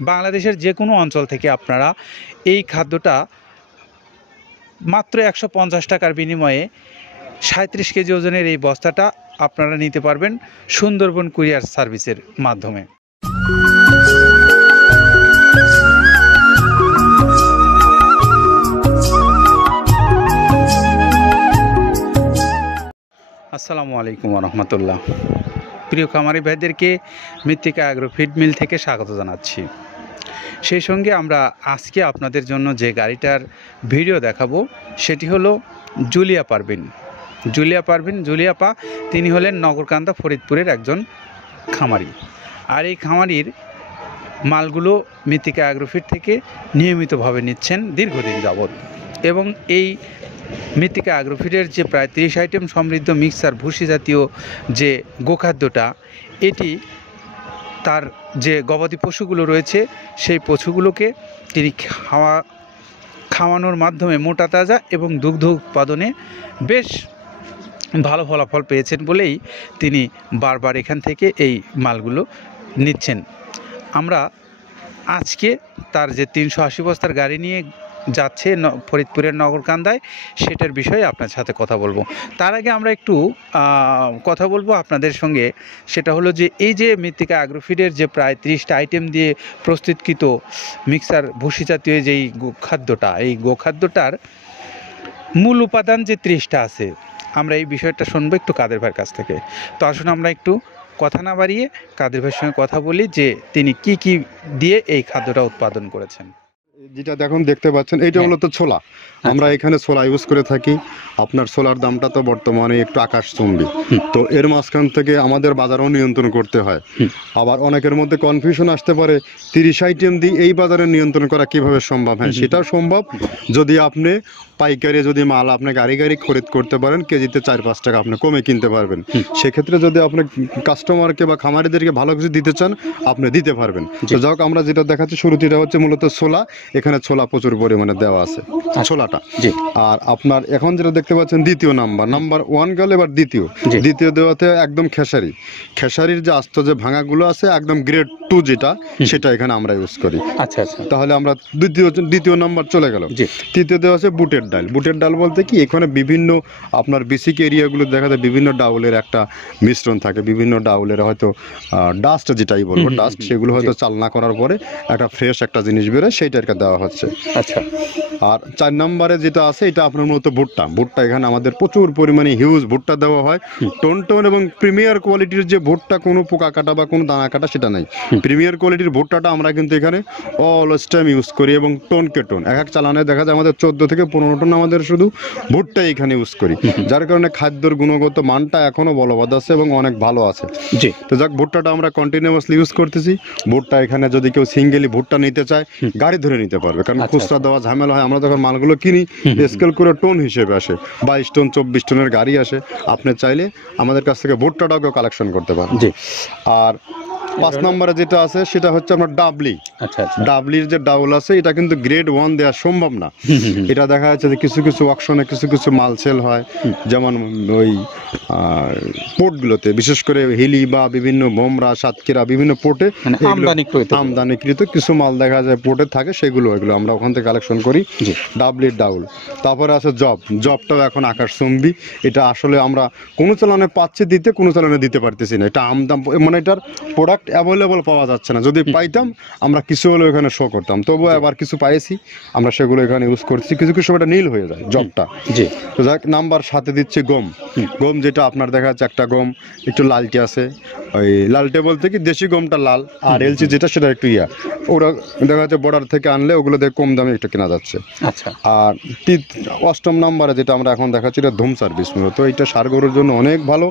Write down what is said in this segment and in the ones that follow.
বাংলাদেশের যে কোনো অঞ্চল থেকে আপনারা এই খাদ্যটা মাত্র 150 টাকার বিনিময়ে 37 কেজি ওজনের এই বস্তাটা আপনারা নিতে পারবেন সুন্দরবন কুরিয়ার সার্ভিসের মাধ্যমে। আসসালামু আলাইকুম রহমতুল্লাহ। প্রিয় খামারি ভাইদেরকে মৃত্তিকা অ্যাগ্রো ফিড মিল থেকে স্বাগত জানাচ্ছি। সেই সঙ্গে আমরা আজকে আপনাদের জন্য যে গাড়িটার ভিডিও দেখাবো সেটি হলো জুলিয়া পারভিন। জুলিয়াপা তিনি হলেন নগরকান্দা ফরিদপুরের একজন খামারি। আর এই খামারির মালগুলো মৃত্তিকা অ্যাগ্রো ফিড থেকে নিয়মিতভাবে নিচ্ছেন দীর্ঘদিন যাবৎ, এবং এই মৃত্তিকা অ্যাগ্রো ফিডের যে প্রায় 30 আইটেম সমৃদ্ধ মিক্সার ভুসি জাতীয় যে গোখাদ্যটা, এটি তার যে গবাদি পশুগুলো রয়েছে সেই পশুগুলোকে তিনি খাওয়ানোর মাধ্যমে মোটা তাজা এবং দুগ্ধ উৎপাদনে বেশ ভালো ফলাফল পেয়েছেন বলেই তিনি বারবার এখান থেকে এই মালগুলো নিচ্ছেন। আমরা আজকে তার যে 380 বস্তার গাড়ি নিয়ে যাচ্ছে ফরিদপুরের নগরকান্দায়, সেটার বিষয়ে আপনার সাথে কথা বলবো। তার আগে আমরা একটু কথা বলবো আপনাদের সঙ্গে, সেটা হলো যে এই যে মৃত্তিকা অ্যাগ্রো ফিডের যে প্রায় 30টা আইটেম দিয়ে প্রস্তুতকৃত মিক্সার ভুসি জাতীয় যেই গোখাদ্যটা, এই গোখাদ্যটার মূল উপাদান যে 30টা আছে, আমরা এই বিষয়টা শুনবো একটু কাদের ভাইয়ের কাছ থেকে। তো আসুন আমরা একটু কথা না বাড়িয়ে কাদের ভাইয়ের সঙ্গে কথা বলি যে তিনি কি কি দিয়ে এই খাদ্যটা উৎপাদন করেছেন। যেটা দেখতে পাচ্ছেন এইটা হলো তো ছোলা। আমরা এখানে ছোলা ইউজ করে থাকি। আপনার ছোলার দামটা তো বর্তমানে একটু আকাশচুম্বী, তো এর মাঝখান থেকে আমাদের বাজারও নিয়ন্ত্রণ করতে হয়। আবার অনেকের মধ্যে কনফিউশন আসতে পারে 30 আইটেম দিয়ে এই বাজারে নিয়ন্ত্রণ করা কিভাবে সম্ভব। হ্যাঁ, সেটাও সম্ভব যদি আপনি পাইকারি যদি মাল আপনি গাড়ি খরিদ করতে পারেন, কেজিতে 4-5 টাকা আপনি কমে কিনতে পারবেন। সেক্ষেত্রে যদি আপনি কাস্টমারকে বা খামারিদেরকে ভালো কিছু দিতে চান, আপনি দিতে পারবেন। তো যাই হোক, আমরা যেটা দেখাচ্ছি শুরুতে এটা হচ্ছে মূলত ছোলা। এখানে ছোলা প্রচুর পরিমাণে দেওয়া আছে ছোলাটা। আর আপনার এখন যেটা দেখতে পাচ্ছেন দ্বিতীয় নাম্বার 1 গেল, এবার দ্বিতীয় দেওয়াতে একদম খেসারির যে আস্ত যে ভাঙাগুলো আছে একদম গ্রেড 2 যেটা, সেটা এখানে আমরা ইউজ করি। আচ্ছা, তাহলে আমরা দ্বিতীয় নাম্বার চলে গেল। তৃতীয় দেওয়া আছে বুটের ডাল বলতে কি, এখানে বিভিন্ন আপনার বেসিক এরিয়াগুলো দেখা যায় বিভিন্ন ডাউলের একটা মিশ্রণ থাকে, বিভিন্ন ডাউলের হয়তো ডাস্ট যেটাই বলবো ডাস্ট, সেগুলো হয়তো চালনা করার পরে একটা ফ্রেশ একটা জিনিস বেরোয়, সেইটাকে দেওয়া হচ্ছে। আচ্ছা, আর 4 নম্বরে যেটা আছে এটা আপনার মূলত ভুট্টা। এখানে আমাদের প্রচুর পরিমাণে হিউজ ভুট্টা দেওয়া হয়, টোন এবং প্রিমিয়ার কোয়ালিটির যে ভুট্টা, কোনো পোকা কাটা বা কোনো দানা কাটা সেটা নাই। প্রিমিয়ার কোয়ালিটির ভুট্টাটা আমরা কিন্তু এখানে অলওয়েজ টাইম ইউজ করি, এবং টোনকে টোন এক চালানে দেখা যায় আমাদের 14 থেকে 15 টন আমাদের শুধু ভুট্টা এখানে ইউজ করি, যার কারণে খাদ্যের গুণগত মানটা এখনো বলবৎ আছে এবং অনেক ভালো আছে। জি, তো যাক, ভুট্টাটা আমরা কন্টিনিউয়াসলি ইউজ করতেছি। ভুট্টা এখানে যদি কেউ সিঙ্গেলি ভুট্টা নিতে চায়, গাড়ি ধরে নিতে পারবে, কারণ খুচরা দেওয়া ঝামেলা হয়। আমরা যখন মালগুলো কিনি স্কেল করে টোন হিসেবে আসে, 22 টন 24 টনের গাড়ি আসে। আপনি চাইলে আমাদের কাছ থেকে ভুট্টাটাও কালেকশন করতে পারেন। জি, আর 5 নম্বরে যেটা আছে সেটা হচ্ছে আপনার ডাবলি। ডাবলির যে ডাউল আছে, এটা কিন্তু গ্রেড 1 দেওয়া সম্ভব না। এটা দেখা যাচ্ছে যে কিছু অকশনে কিছু মাল সেল হয়, যেমন ওই পোর্টগুলোতে, বিশেষ করে হিলি বা বিভিন্ন বোমরা, সাতক্ষীরা বিভিন্ন পোর্টে আমদানিকৃত কিছু মাল দেখা যায় পোর্টে থাকে, এগুলো আমরা ওখান থেকে কালেকশন করি। ডাবলির ডাউল। তারপরে আছে জবটাও এখন আকাশচুম্বী। এটা আসলে আমরা কোনো চালানে পাচ্ছি দিতে, কোনো চালানে দিতে পারতেছি না। এটা আমদাম, মানে এটার প্রোডাক্ট অ্যাভেলেবল পাওয়া যাচ্ছে না। যদি পাইতাম আমরা কিছু হলেও এখানে শো করতাম, তবুও আবার কিছু পাইছি, আমরা সেগুলো এখানে ইউজ করছি। কিছু সময় এটা নীল হয়ে যায় জবটা। জি, তো যাক, নাম্বার 7 দিচ্ছে গম, যেটা আপনার দেখা যাচ্ছে একটা গম একটু লালটে আছে। ওই লালটে বলতে কি, দেশি গমটা লাল, আর এলচি যেটা সেটা একটু ওরা দেখা যাচ্ছে বর্ডার থেকে আনলে ওগুলো দিয়ে কম দামে একটু কেনা যাচ্ছে। আচ্ছা, আর 8ম নম্বরে যেটা আমরা এখন দেখাচ্ছি, এটা ধুম সার্ভিস। মূলত এটা সার গরুর জন্য অনেক ভালো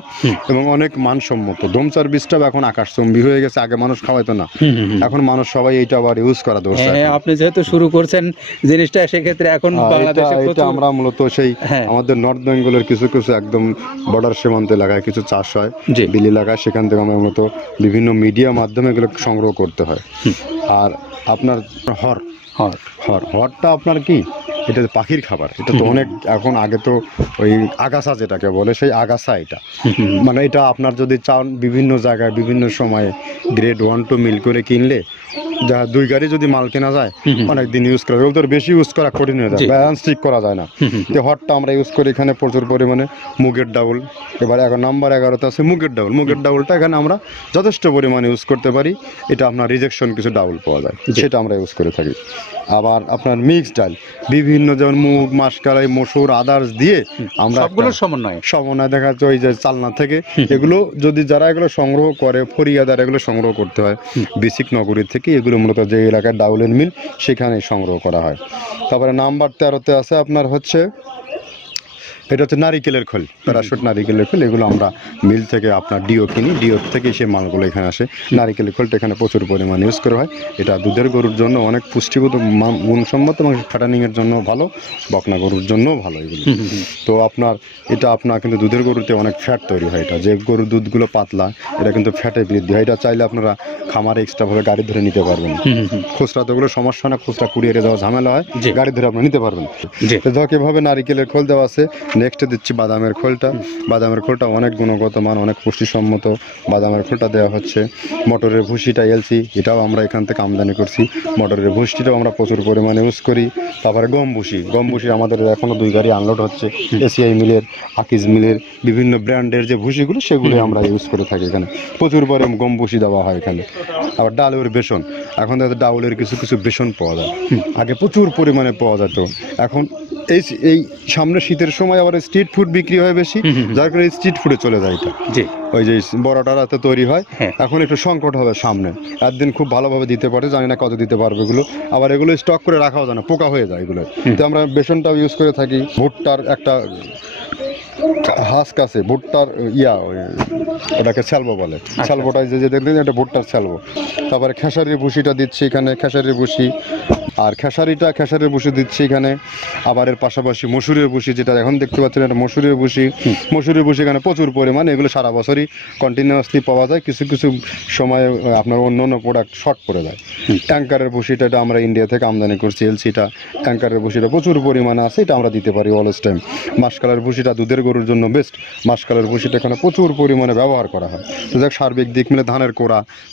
এবং অনেক মানসম্মত। ধুম সার্ভিসটা এখন আকাশচুম্বী হয়ে গেছে। আগে মানুষ খাওয়াইতো না, এখন মানুষ সবাই এইটা আবার ইউজ করা দরকার। আপনি যেহেতু শুরু করছেন জিনিসটা, সেক্ষেত্রে এখন বাংলাদেশে এটা আমরা মূলত সেই আমাদের নর্থ বেঙ্গলের কিছু একদম বর্ডার সীমান্ত এলাকায় কিছু চাষ হয়, বিল এলাকায়, সেখান থেকে আমরা মূলত বিভিন্ন মিডিয়া মাধ্যমে এগুলো সংগ্রহ করতে হয়। আর আপনার হরটা আপনার কি, এটা পাখির খাবার। এটা তো অনেক এখন, আগে তো ওই আগাছা যেটাকে বলে, সেই আগাছা এটা, মানে এটা আপনার যদি চান বিভিন্ন জায়গায় বিভিন্ন সময়ে গ্রেড 1-2 মিল করে কিনলে যা 2 গাড়ি যদি মাল কেনা যায় অনেক দিন ইউজ করা, ওদের বেশি ইউজ করা কঠিন হয়ে যায়, ব্যালেন্স ঠিক করা যায় না। যে হটটা আমরা ইউজ করি এখানে প্রচুর পরিমাণে মুগের ডাউল। এবার নাম্বার 11তে আছে মুগের ডাউল। মুগের ডাউলটা এখানে আমরা যথেষ্ট পরিমাণে ইউজ করতে পারি। এটা আপনার রিজেকশন কিছু ডাউল পাওয়া যায়, সেটা আমরা ইউজ করে থাকি। আবার আপনার মিক্স ডাল বিভিন্ন যেমন মুগ, মাসকলাই, মসুর, আদার্স দিয়ে আমরা সবগুলো সমন্বয় দেখা যাচ্ছে ওই যে চালনা থেকে এগুলো যদি যারা এগুলো সংগ্রহ করে, ফরিয়াদার এগুলো সংগ্রহ করতে হয় বেসিক নগরী থেকে। এগুলো মূলত যে এলাকার ডাউলের মিল সেখানেই সংগ্রহ করা হয়। তারপরে নাম্বার 13তে আছে আপনার হচ্ছে এটা হচ্ছে নারিকেলের খোল, প্যারাশুট নারিকেলের খোল। এগুলো আমরা মিল থেকে আপনার ডিও কিনি, ডিও থেকে সেই মালগুলো এখানে আসে। নারিকেলের খোলটা এখানে প্রচুর পরিমাণে ইউজ করা হয়। এটা দুধের গরুর জন্য অনেক পুষ্টিগত গুণসম্মত এবং ফ্যাটানিংয়ের জন্য ভালো, বকনা গরুর জন্যও ভালো এগুলো। তো আপনার কিন্তু দুধের গরুতে অনেক ফ্যাট তৈরি হয়। এটা যে গরুর দুধগুলো পাতলা এটা কিন্তু ফ্যাটে বৃদ্ধি হয়। এটা চাইলে আপনারা খামারে এক্সট্রাভাবে গাড়ি ধরে নিতে পারবেন। খুচরা তো ওগুলো সমস্যা না, খুচরা কুরিয়ারে যাওয়া ঝামেলা হয়, গাড়ি ধরে আপনি নিতে পারবেন। তো ধরো এভাবে নারিকেলের খোল দেওয়া আছে। নেক্সটে দিচ্ছি বাদামের খোলটা। বাদামের খোলটা অনেক গুণগত মান, অনেক পুষ্টিসম্মত বাদামের খোলটা দেওয়া হচ্ছে। মটরের ভুসিটা এলসি, এটাও আমরা এখান থেকে আমদানি করছি। মটরের ভুসিটাও আমরা প্রচুর পরিমাণে ইউজ করি। তারপরে গম ভুসি আমাদের এখনও 2 গাড়ি আনলোড হচ্ছে। এসিআই মিলের, আকিজ মিলের বিভিন্ন ব্র্যান্ডের যে ভুসিগুলো সেগুলো আমরা ইউজ করে থাকি। এখানে প্রচুর পরিমাণে গম ভুসি দেওয়া হয় এখানে। আবার ডালের বেসন, এখন ডাউলের কিছু কিছু বেসন পাওয়া যায়, আগে প্রচুর পরিমাণে পাওয়া যেত। এখন এই সামনে শীতের সময় আবার স্ট্রিট ফুড বিক্রি হয় বেশি, যার কারণে স্ট্রিট ফুডে চলে যায়। এটা ওই যে বড়টা রাতে তৈরি হয়। এখন একটু সংকট হবে সামনে, একদিন খুব ভালোভাবে দিতে পারে, জানি না কত দিতে পারবে এগুলো। আবার এগুলো স্টক করে রাখাও যায় না, পোকা হয়ে যায় এগুলো। তো আমরা বেসনটাও ইউজ করে থাকি। ভুট্টার একটা হাস্ক আছে, ভুট্টার ওটাকে স্যালবো বলে, স্যালবোটা যে দেখবেন এটা ভুট্টার স্যালবো। তারপরে খেসারির ভুসিটা দিচ্ছি এখানে, খেসারির ভুসি। আর খেসারির ভুসি দিচ্ছি এখানে। আবার এর পাশাপাশি মসুরের ভুসি, যেটা এখন দেখতে পাচ্ছেন এটা মসুরের ভুসি। মসুরের ভুসি এখানে প্রচুর পরিমাণে, এগুলো সারা বছরই কন্টিনিউয়াসলি পাওয়া যায়। কিছু কিছু সময় আপনার অন্য অন্য প্রোডাক্ট শর্ট পড়ে যায়। ট্যাঙ্কারের ভুসিটা এটা আমরা ইন্ডিয়া থেকে আমদানি করছি, এলসিটা। ট্যাঙ্কারের ভুসিটা প্রচুর পরিমাণে আছে, এটা আমরা দিতে পারি অলওয়েজ টাইম। মাসকালের ভুসিটা দুধের গরুর জন্য বেস্ট। মাসকালের ভুসিটা এখানে প্রচুর পরিমাণে ব্যবহার করা হয়। তো যাক, সার্বিক দিক মিলে ধানের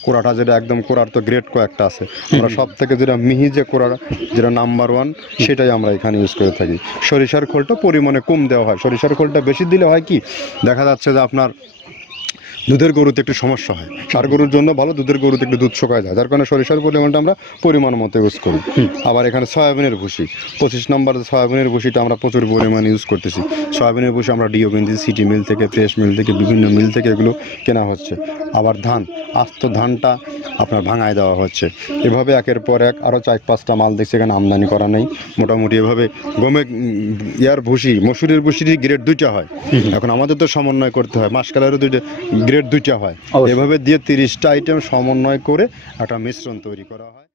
কোড়াটা যেটা একদম কোড়ার তো গ্রেড কয়েকটা আছে, আমরা সব থেকে যেটা মিহি যে কোড়া, যেটা নাম্বার 1, সেটাই আমরা এখানে ইউজ করে থাকি। সরিষার খোলটা পরিমাণে কম দেওয়া হয়। সরিষার খোলটা বেশি দিলে হয় কি, দেখা যাচ্ছে যে আপনার দুধের গরুতে একটু সমস্যা হয়। ষাঁড় গরুর জন্য ভালো, দুধের গরুতে একটু দুধ শুকায় যায়, যার কারণে সরিষার পরিমাণটা আমরা পরিমাণ মতো ইউজ করি। আবার এখানে সয়াবিনের ভুসি, 25 নম্বর সয়াবিনের ভুসিটা আমরা প্রচুর পরিমাণে ইউজ করতেছি। সয়াবিনের ভুসি আমরা ডিও কিনছি, সিটি মিল থেকে, ফ্রেশ মিল থেকে, বিভিন্ন মিল থেকে এগুলো কেনা হচ্ছে। আবার আস্ত ধানটা আপনার ভাঙায় দেওয়া হচ্ছে। এভাবে একের পর এক আরও 4-5টা মাল দেখছি এখানে আমদানি করা নেই। মোটামুটি এভাবে ভুসি, মসুরের ভুসির গ্রেড 2টা হয়। এখন আমাদের তো সমন্বয় করতে হয়, মাসকালেরও গ্রেড 2টা হয়। এভাবে দিয়ে 30টা আইটেম সমন্বয় করে একটা মিশ্রণ তৈরি করা হয়।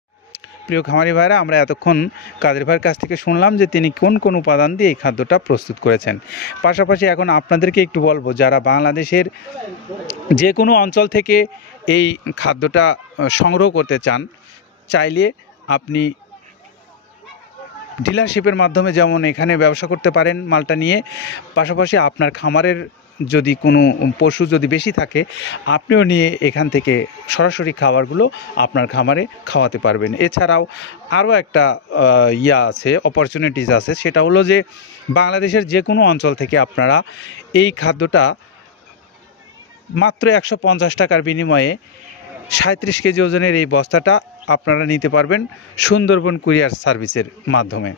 প্রিয় খামারি ভাইরা, আমরা এতক্ষণ কাদের ভাইয়ের কাছ থেকে শুনলাম যে তিনি কোন কোন উপাদান দিয়ে এই খাদ্যটা প্রস্তুত করেছেন। পাশাপাশি এখন আপনাদেরকে একটু বলবো, যারা বাংলাদেশের যে কোনো অঞ্চল থেকে এই খাদ্যটা সংগ্রহ করতে চান, চাইলে আপনি ডিলারশিপের মাধ্যমে যেমন এখানে ব্যবসা করতে পারেন মালটা নিয়ে। পাশাপাশি আপনার খামারের যদি কোনো পশু যদি বেশি থাকে, আপনিও নিয়ে এখান থেকে সরাসরি খাবারগুলো আপনার খামারে খাওয়াতে পারবেন। এছাড়াও আরও একটা অপরচুনিটিস আছে, সেটা হলো যে বাংলাদেশের যে কোনো অঞ্চল থেকে আপনারা এই খাদ্যটা মাত্র 150 টাকার বিনিময়ে 37 কেজি ওজনের এই বস্তাটা আপনারা নিতে পারবেন সুন্দরবন কুরিয়ার সার্ভিসের মাধ্যমে।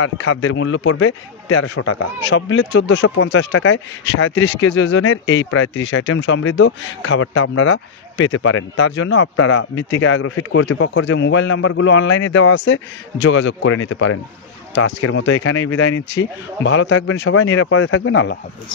আর খাদ্যের মূল্য পড়বে 1300 টাকা, সব মিলে 1450 টাকায় 37 কেজি ওজনের এই প্রায় 30 আইটেম সমৃদ্ধ খাবারটা আপনারা পেতে পারেন। তার জন্য আপনারা মৃত্তিকা অ্যাগ্রোফিট কর্তৃপক্ষের যে মোবাইল নাম্বারগুলো অনলাইনে দেওয়া আছে, যোগাযোগ করে নিতে পারেন। তো আজকের মতো এখানেই বিদায় নিচ্ছি। ভালো থাকবেন সবাই, নিরাপদে থাকবেন। আল্লাহ হাফেজ।